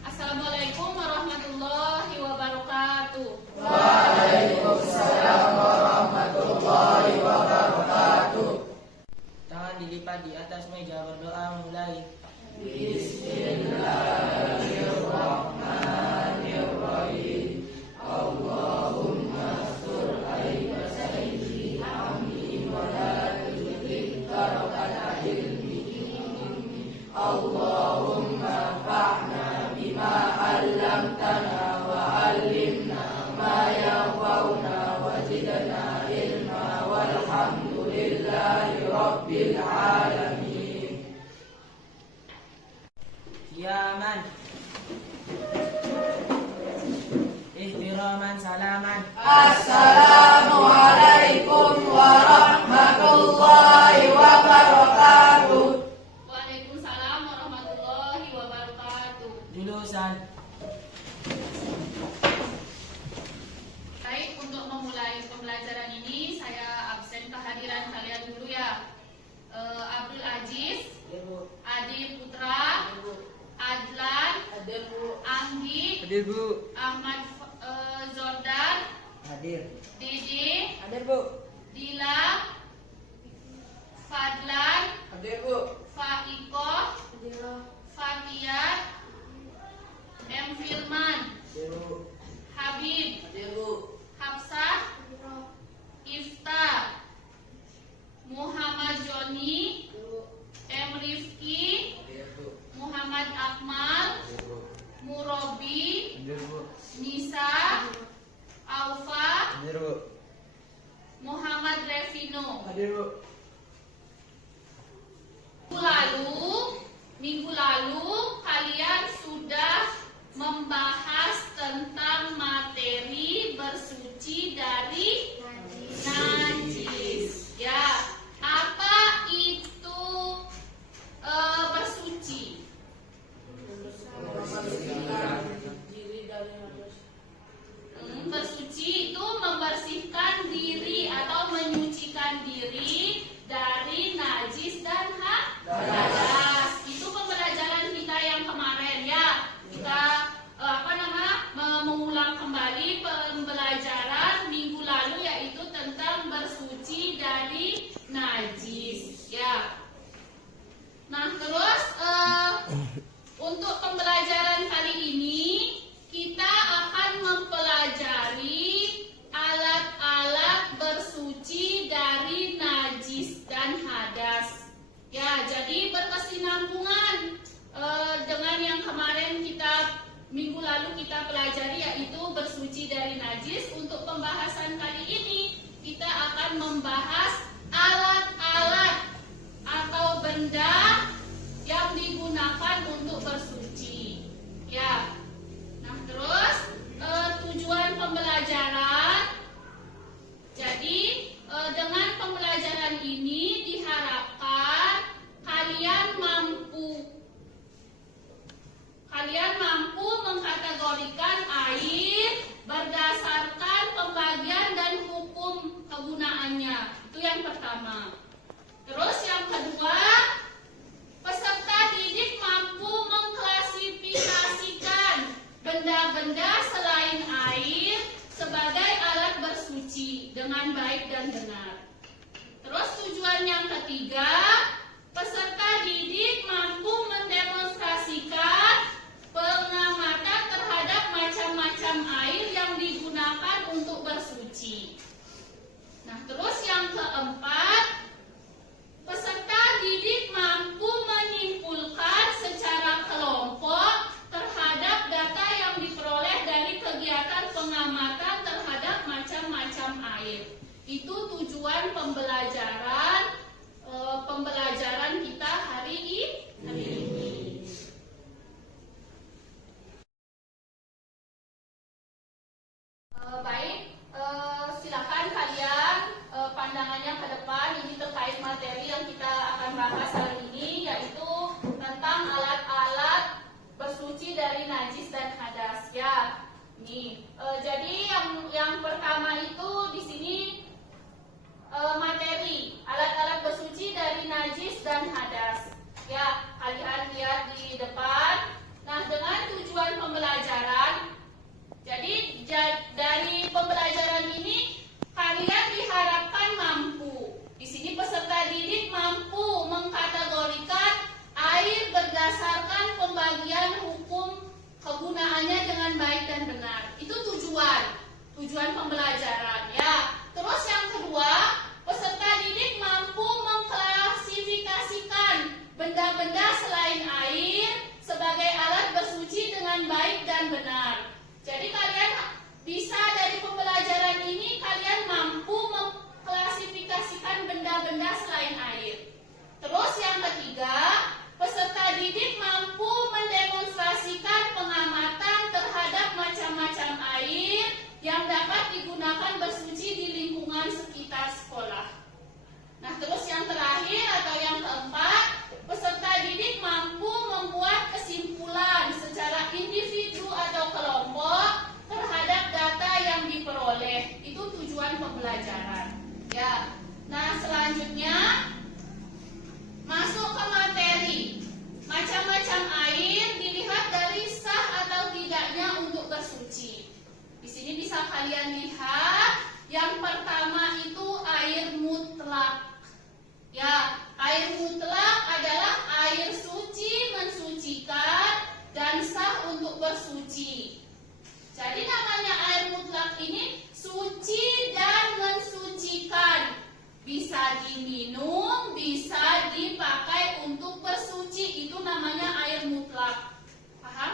Assalamualaikum warahmatullahi wabarakatuh. Waalaikumsalam warahmatullahi wabarakatuh. Tangan dilipat di atas meja, berdoa mulai. Bismillahirrahmanirrahim. Allahumma sur aiba sayyidi amri wa la tuzigh barakata ilmihi. Allahumma fa'na bima 'allamtana wa 'allimna ma yanfa'una wa zidna ilma walhamdulillahi rabbil alamin. Qiyaman, ihtiraman, salaman. Assalamualaikum warahmatullahi wabarakatuh. Waalaikumsalam warahmatullahi wabarakatuh. Julusan. Baik, untuk memulai pembelajaran ini saya absen kehadiran kalian dulu ya. Abdul Aziz, Hadir, Bu. Adi Putra, Hadir, Bu. Adlan, Hadir, Bu. Anggi, Hadir, Bu. Ahmad Zordan, Hadir. Didi, Hadir, Bu. Dila, Fadlan, Hadir, Bu. Faiko, Fatiyat, M. Firman, Hadir, Bu. Habib, Hadir, Bu. Hafsah, Ifta, Muhammad Joni, M. Rifki, Hadir, Bu. Muhammad Akmal, Hadir, Bu. Murobi, Hadir, Bu. Nisa, Aufa, Hadir, Bu. Muhammad Revino. Hadir, Bu. Minggu lalu kalian sudah membahas tentang materi bersuci dari najis. Ya, apa itu bersuci? Bersuci itu dengan baik dan benar. Terus tujuan yang ketiga, peserta didik mampu mendemonstrasikan pengamatan terhadap macam-macam air yang digunakan untuk bersuci. Nah, terus yang keempat, peserta didik mampu menyimpulkan secara kelompok terhadap data yang diperoleh dari kegiatan pengamatan terhadap macam-macam air. Itu tujuan pembelajaran kita hari ini. Baik, silakan kalian pandangannya ke depan. Ini terkait materi yang kita akan bahas hari ini, yaitu tentang alat-alat bersuci dari najis dan hadas. Ya, nih. Jadi yang pertama itu di sini materi alat-alat bersuci dari najis dan hadas. Ya, kalian lihat di depan. Nah, dengan tujuan pembelajaran, jadi dari pembelajaran ini kalian diharapkan mampu. Di sini peserta didik mampu mengkategorikan air berdasarkan pembagian hukum kegunaannya dengan baik dan benar. Itu tujuan pembelajaran. Ya. Terus yang kedua, peserta didik mampu mengklasifikasikan benda-benda selain air sebagai alat bersuci dengan baik dan benar. Jadi kalian bisa dari pembelajaran ini kalian mampu mengklasifikasikan benda-benda selain air. Terus yang ketiga, peserta didik mampu mendemonstrasikan pengamatan terhadap macam-macam air yang dapat digunakan bersuci di lingkungan sekitar sekolah. Nah, terus yang terakhir atau yang keempat, peserta didik mampu membuat kesimpulan secara individu atau kelompok terhadap data yang diperoleh. Itu tujuan pembelajaran. Ya. Nah, selanjutnya masuk ke materi. Macam-macam air dilihat dari sah atau tidaknya untuk bersuci. Di sini bisa kalian lihat, yang pertama itu air mutlak. Ya, air mutlak adalah air suci, mensucikan, dan sah untuk bersuci. Jadi namanya air mutlak ini suci dan mensucikan. Bisa diminum, bisa dipakai untuk bersuci. Itu namanya air mutlak. Paham?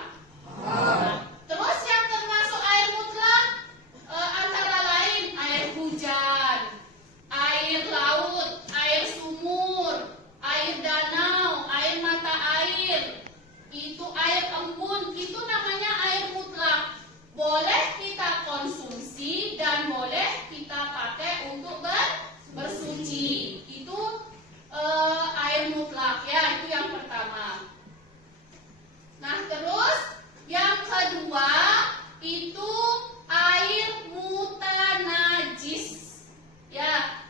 Nah, terus yang termasuk air mutlak antara lain air hujan, air laut, air sumur, air danau, air mata air, itu air embun, itu namanya air mutlak. Boleh kita konsumsi dan boleh kita pakai untuk bersuci. Itu air mutlak, ya, itu yang pertama. Nah, terus yang kedua itu air mutanajis. Ya,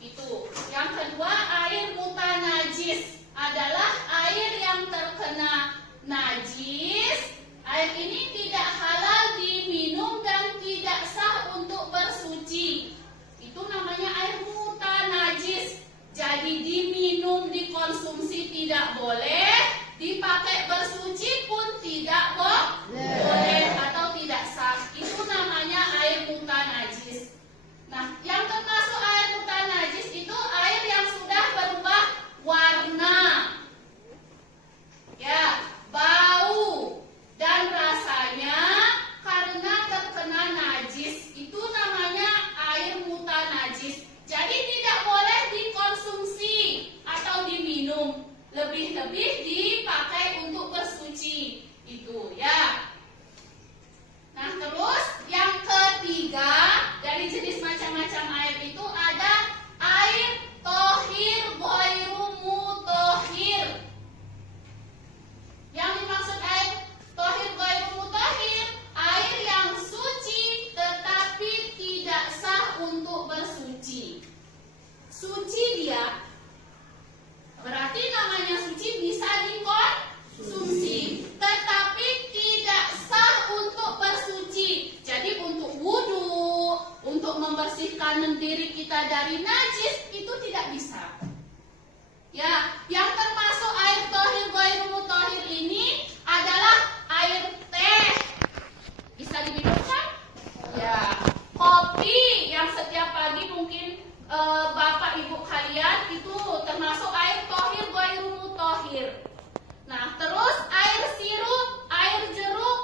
itu. Yang kedua air mutanajis adalah air yang terkena najis. Air ini tidak halal diminum dan tidak sah untuk bersuci. Itu namanya air mutanajis. Jadi diminum, dikonsumsi tidak boleh, dipakai bersuci pun tidak boleh atau tidak sah. Itu namanya air mutanajis. Nah, yang termasuk air mutanajis itu air yang sudah berubah warna, ya, bau, dan rasanya karena terkena najis. Itu namanya air mutanajis. Jadi tidak boleh dikonsumsi atau diminum, lebih-lebih dipakai untuk bersuci. Itu, ya. Nah, terus yang ketiga dari jenis macam-macam air itu ada air tohir ghairu mutahhir. Yang dimaksud air tohir ghairu mutahhir, air yang suci tetapi tidak sah untuk bersuci. Suci dia, berarti namanya suci bisa dikonsumsi, tetapi tidak sah untuk bersuci. Jadi untuk wudhu, untuk membersihkan membersihkan diri kita dari najis itu tidak bisa. Ya, yang termasuk air tohir ghairu mutahhir ini adalah air teh. Bisa diminum kan? Ya, kopi yang setiap pagi mungkin bapak ibu kalian itu termasuk air tohir ghairu mutahhir. Nah, terus air sirup, air jeruk,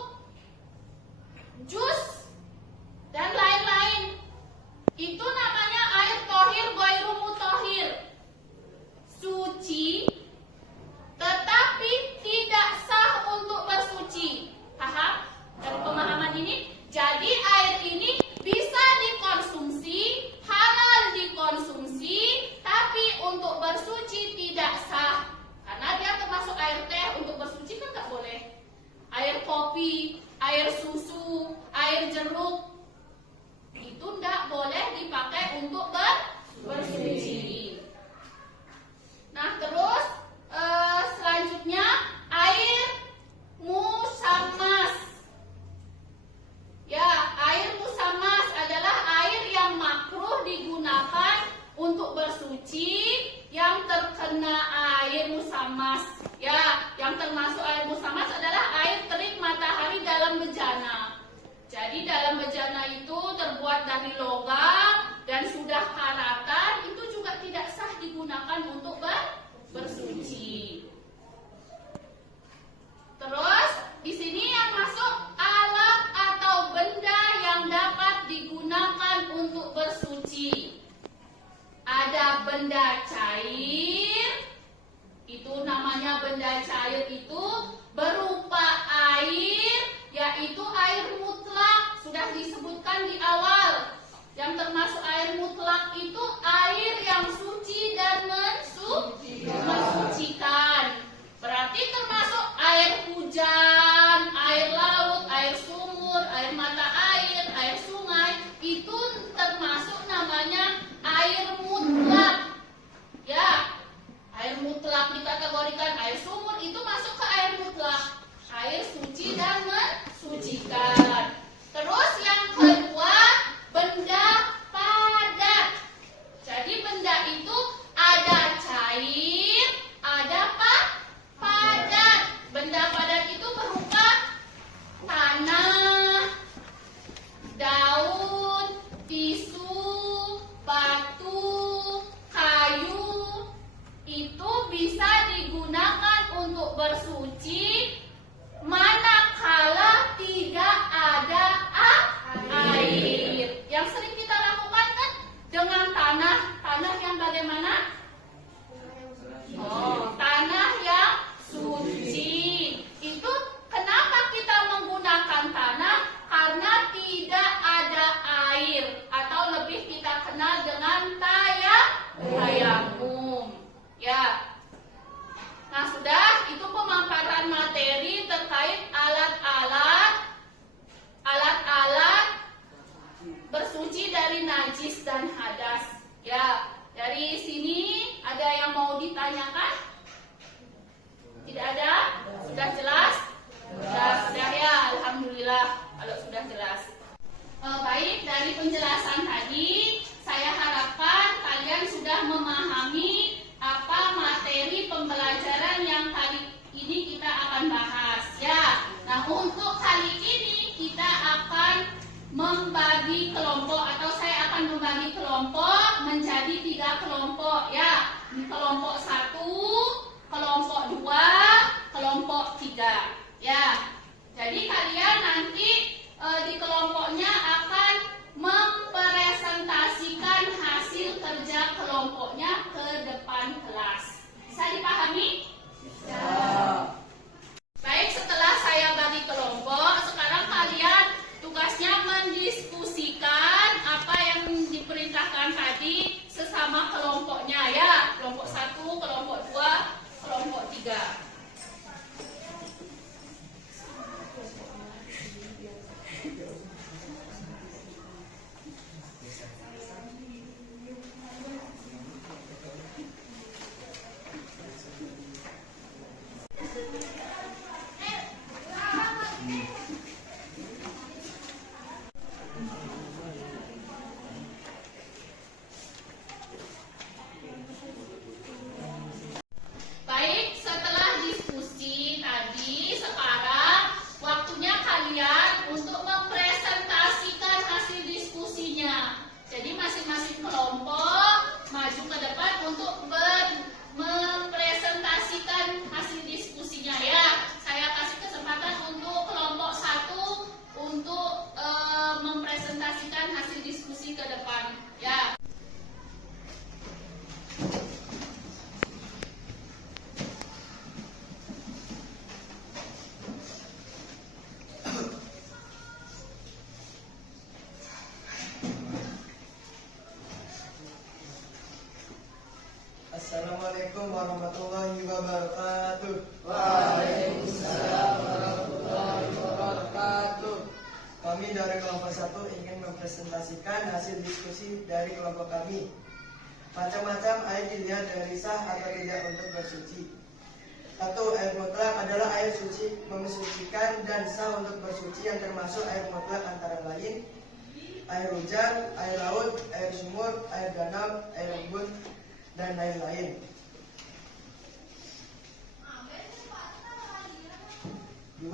jus dan lain-lain itu namanya air tohir ghairu mutahhir. Suci tetapi tidak sah untuk bersuci. Paham? Dari pemahaman ini, jadi air ini bisa dikonsumsi, halal dikonsumsi, tapi untuk bersuci tidak sah. Karena dia termasuk air teh, untuk bersuci kan nggak boleh. Air kopi, air susu, air jeruk itu nggak boleh dipakai untuk bersuci. Nah, terus selanjutnya air musammas. Ya, air musammas adalah air yang makruh digunakan untuk bersuci yang terkena air musammas. Ya, yang termasuk air musammas adalah air terik matahari dalam bejana. Jadi dalam bejana itu terbuat dari logam dan sudah karatan, itu juga tidak sah digunakan untuk bersuci. Terus di sini yang masuk alat atau benda yang dapat digunakan untuk bersuci. Ada benda cair, itu namanya benda cair itu berupa air, yaitu air mutlak, sudah disebutkan di awal. Yang termasuk air mutlak itu air yang suci dan mensucikan. Berarti termasuk air hujan, air laut, air sumur, air mata air sungai, itu termasuk namanya air mutlak. Ya, air mutlak dikategorikan air sumur itu masuk ke air mutlak, air suci dan mensucikan. Terus yang kedua, benda padat. Jadi benda itu ada cair, ada padat. Benda padat itu berupa tanah, daun, tisu, batu, kayu. Itu bisa digunakan untuk bersuci manakala tidak ada air. Yang sering kita lakukan kan dengan tanah yang bagaimana? Oh, tanah yang suci. Itu kenapa kita menggunakan tanah? Karena tidak ada air, atau lebih kita kenal dengan tayamum. Ya. Nah, sudah, itu pemaparan materi terkait alat-alat bersuci dari najis dan hadas. Ya, dari sini ada yang mau ditanyakan? Tidak ada? Sudah jelas? Sudah ya, alhamdulillah kalau sudah jelas. Baik, dari penjelasan tadi saya harapkan kalian sudah memahami apa materi pembelajaran yang kali ini kita akan bahas ya. Nah, untuk kali ini kita akan membagi kelompok, atau saya akan membagi kelompok menjadi 3 kelompok ya. Kelompok 1, kelompok 2, kelompok 3 ya. Jadi kalian nanti di kelompoknya akan mempresentasikan hasil kerja kelompoknya ke depan kelas. Bisa dipahami? Bisa. Baik, setelah saya bagi kelompok, sekarang kalian tugasnya mendiskusikan apa yang diperintahkan tadi sesama kelompoknya ya. Kelompok 1, kelompok 2, kelompok 3. menginformasikan hasil diskusi dari kelompok kami. Macam-macam air dilihat dari sah atau tidak untuk bersuci. 1. Air mutlak adalah air suci mensucikan dan sah untuk bersuci yang termasuk air mutlak antara lain air hujan, air laut, air sumur, air danau, air embun, dan lain-lain. 2.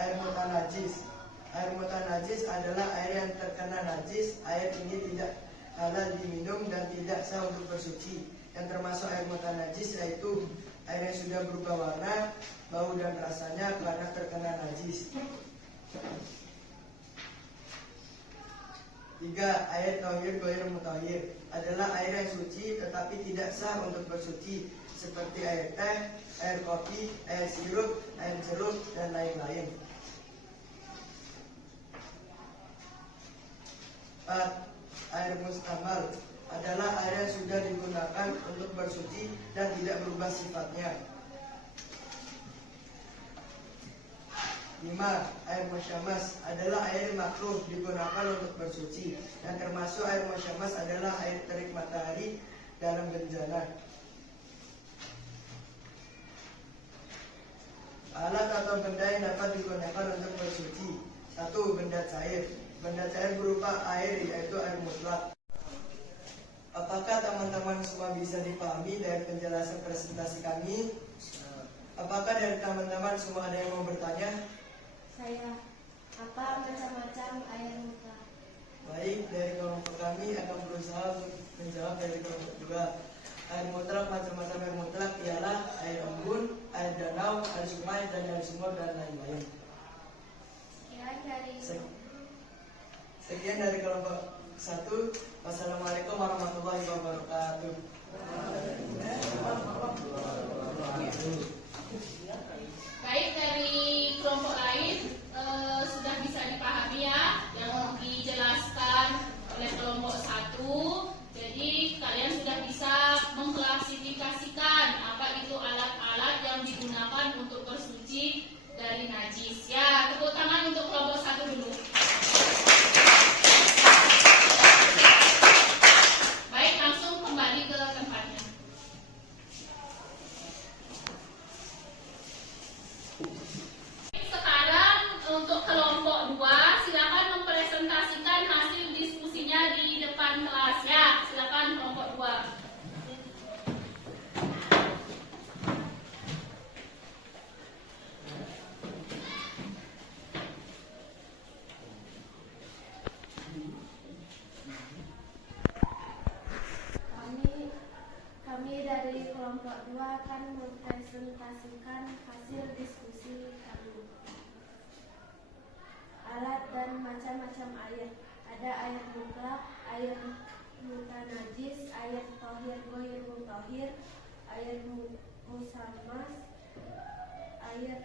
Air mutanajis. Air mutanajis adalah air yang terkena najis. Air ini tidak halal diminum dan tidak sah untuk bersuci. Yang termasuk air mutanajis yaitu air yang sudah berubah warna, bau dan rasanya karena terkena najis. 3. Air tohir goir mutahhir adalah air yang suci tetapi tidak sah untuk bersuci seperti air teh, air kopi, air sirup, air jeruk, dan lain-lain. 4. Air mustamal adalah air yang sudah digunakan untuk bersuci dan tidak berubah sifatnya. 5. Air musyamas adalah air makruh digunakan untuk bersuci. Yang termasuk air musyamas adalah air terik matahari dalam bencana. Alat atau benda yang dapat digunakan untuk bersuci. 1. Benda cair. Benda cair berupa air yaitu air mutlak. Apakah teman-teman semua bisa dipahami dari penjelasan presentasi kami? Apakah dari teman-teman semua ada yang mau bertanya? Saya, apa macam-macam air mutlak? Baik, dari kelompok kami akan berusaha untuk menjawab dari kelompok 2. Air mutlak, macam-macam air mutlak ialah air embun, air danau, air sungai, dan air sumur, dan lain-lain. Sekian dari kelompok 1. Wassalamualaikum warahmatullahi wabarakatuh. Baik, dari kelompok lain sudah bisa dipahami ya yang dijelaskan oleh kelompok 1. Jadi kalian sudah bisa mengklasifikasikan apa itu alat-alat yang digunakan untuk bersuci dari najis. Ya, tepuk tangan untuk kelompok 1 dulu. Baik, langsung kembali ke tempatnya. Sekarang untuk kelompok 2, silakan mempresentasikan hasil diskusinya di depan kelas ya. Silakan kelompok 2. Kami dari kelompok 2 akan mempresentasikan hasil diskusi kami. Alat dan macam-macam air. Ada air mutlak, air mutanajis, air tohir goir mutahhir, air musammas, air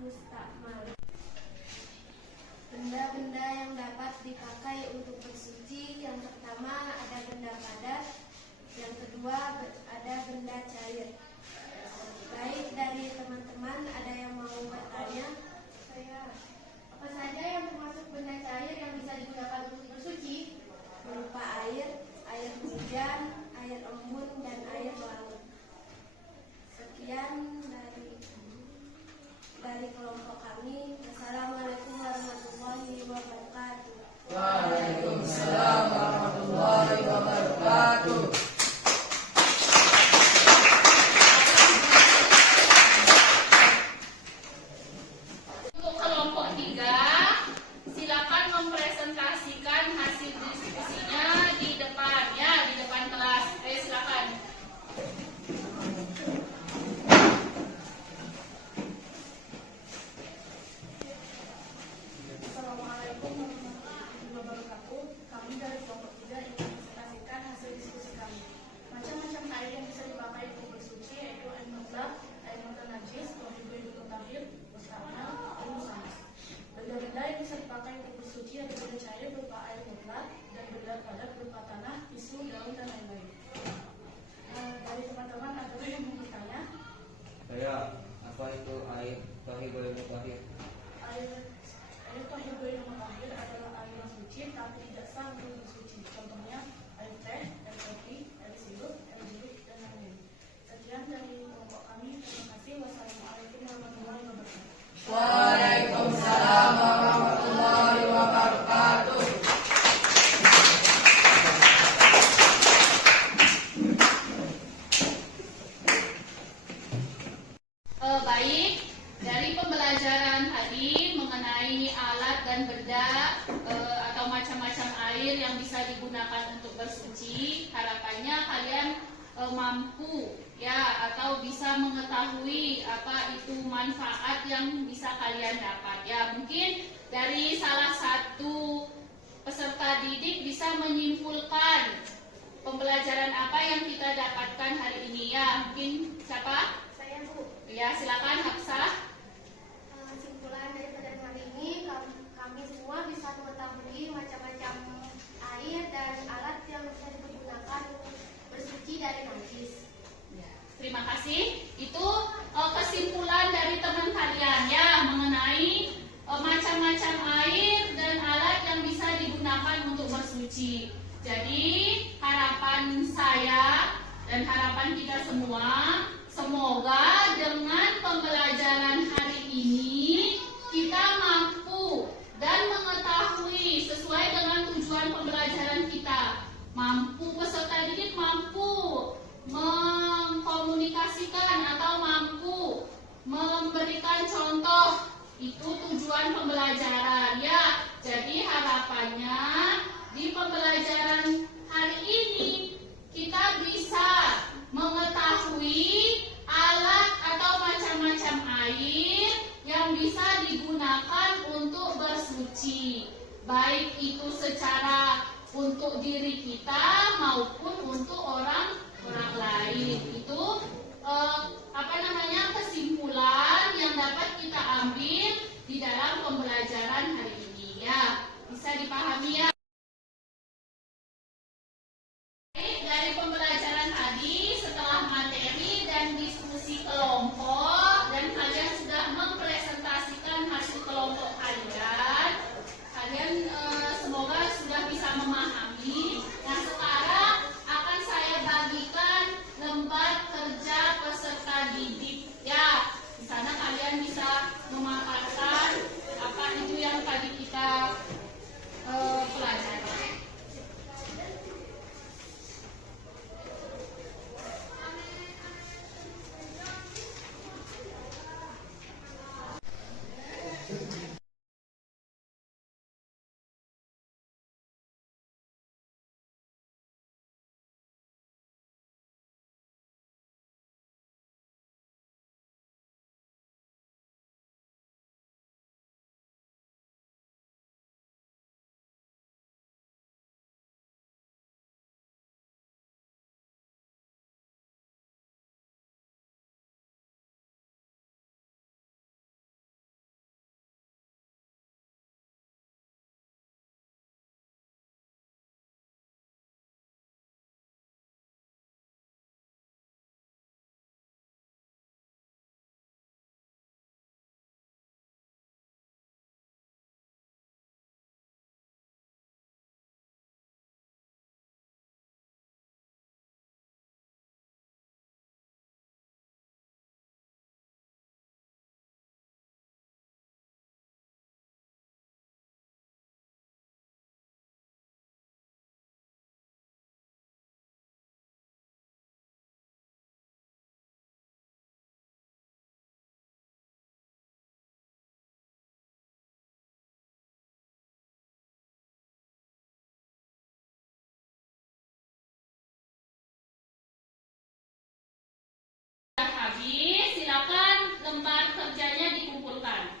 mustakmal. Benda-benda yang dapat dipakai untuk bersuci. Yang pertama ada benda padat, yang kedua ada benda cair. Baik, dari teman-teman ada yang mau bertanya? Saya, apa saja yang termasuk benda cair yang bisa digunakan untuk bersuci? Berupa air, air hujan, air embun, dan air laut. Sekian dari kelompok kami. Wassalamualaikum warahmatullahi wabarakatuh. Waalaikumsalam warahmatullahi wabarakatuh. Untuk kelompok 3, silakan mempresentasikan hasil diskusinya di depan ya, di depan kelas. Ayo silakan. Assalamualaikum warahmatullahi wabarakatuh. Kami dari kelompok 3 ingin mempresentasikan hasil diskusi kami. Macam-macam air yang bisa dipakai untuk bersuci yaitu air mutlak, air mutanajis, tohir goir mutahhir, mustakmal, air musammas. Benda-benda yang bisa dipakai untuk bersuci ada benda cair berupa air mutlak dan benda padat berupa tanah, tisu, daun, dan lain-lain. Dari teman-teman ada yang mau bertanya? Saya, apa itu air tohir goir mutahhir? Air dan benda atau macam-macam air yang bisa digunakan untuk bersuci. Harapannya kalian mampu ya atau bisa mengetahui apa itu manfaat yang bisa kalian dapat ya. Mungkin dari salah satu peserta didik bisa menyimpulkan pembelajaran apa yang kita dapatkan hari ini ya. Mungkin siapa? Saya, Bu. Ya, silakan Hafsah. Kesimpulan dari pelajaran hari ini, kami semua bisa mengetahui macam-macam air dan alat yang bisa digunakan untuk bersuci dari najis. Terima kasih. Itu kesimpulan dari teman kalian ya mengenai macam-macam air dan alat yang bisa digunakan untuk bersuci. Jadi harapan saya dan harapan kita semua, semoga dengan pembelajaran hari ini kita mampu dan mengetahui sesuai dengan tujuan pembelajaran kita. Mampu peserta didik mampu mengkomunikasikan atau mampu memberikan contoh. Itu tujuan pembelajaran ya. Jadi harapannya di pembelajaran hari ini kita bisa mengetahui alat atau macam-macam air yang bisa digunakan untuk bersuci, baik itu secara untuk diri kita maupun untuk orang lain. Itu kesimpulan yang dapat kita ambil di dalam pembelajaran hari ini ya. Bisa dipahami ya. Dari pembelajaran tadi, setelah materi dan diskusi kelompok dan kalian sudah mempresentasikan hasil kelompok kalian semoga sudah bisa memahami. Nah, sekarang akan saya bagikan lembar kerja peserta didik ya. Di sana kalian bisa memaparkan apa itu yang tadi kita pelajari. Habis, silakan lembar kerjanya dikumpulkan.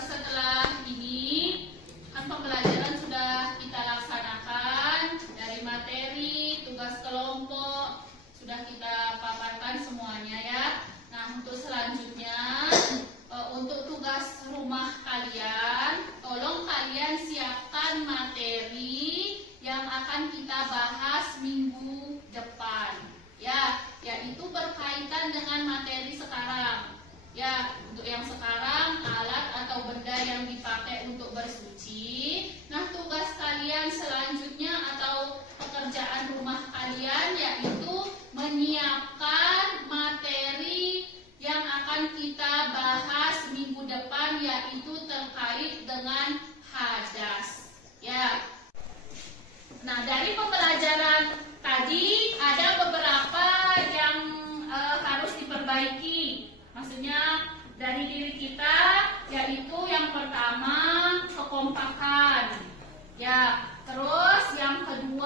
Setelah ini kan pembelajaran sudah kita laksanakan dari materi, tugas kelompok sudah kita paparkan semuanya ya. Nah, untuk selanjutnya untuk tugas rumah kalian, tolong kalian siapkan materi yang akan kita bahas minggu depan ya, yaitu berkaitan dengan materi sekarang ya. Untuk yang sekarang, alat atau benda yang dipakai untuk bersuci. Nah, tugas kalian selanjutnya atau pekerjaan rumah kalian yaitu menyiapkan materi yang akan kita bahas minggu depan, yaitu terkait dengan hadas ya. Nah, dari pembelajaran pertama kekompakan. Ya, terus yang kedua